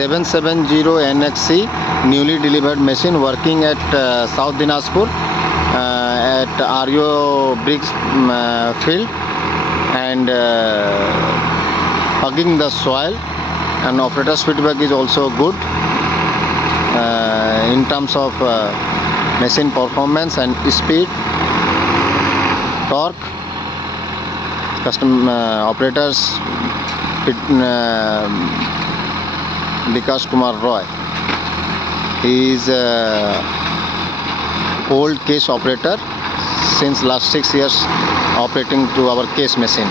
770 NXC newly delivered machine working at South Dinajpur at RO bricks field and hugging the soil, and operator's feedback is also good in terms of machine performance and speed, torque. Custom operators Vikas Kumar Roy. He is old case operator since last 6 years operating to our case machine.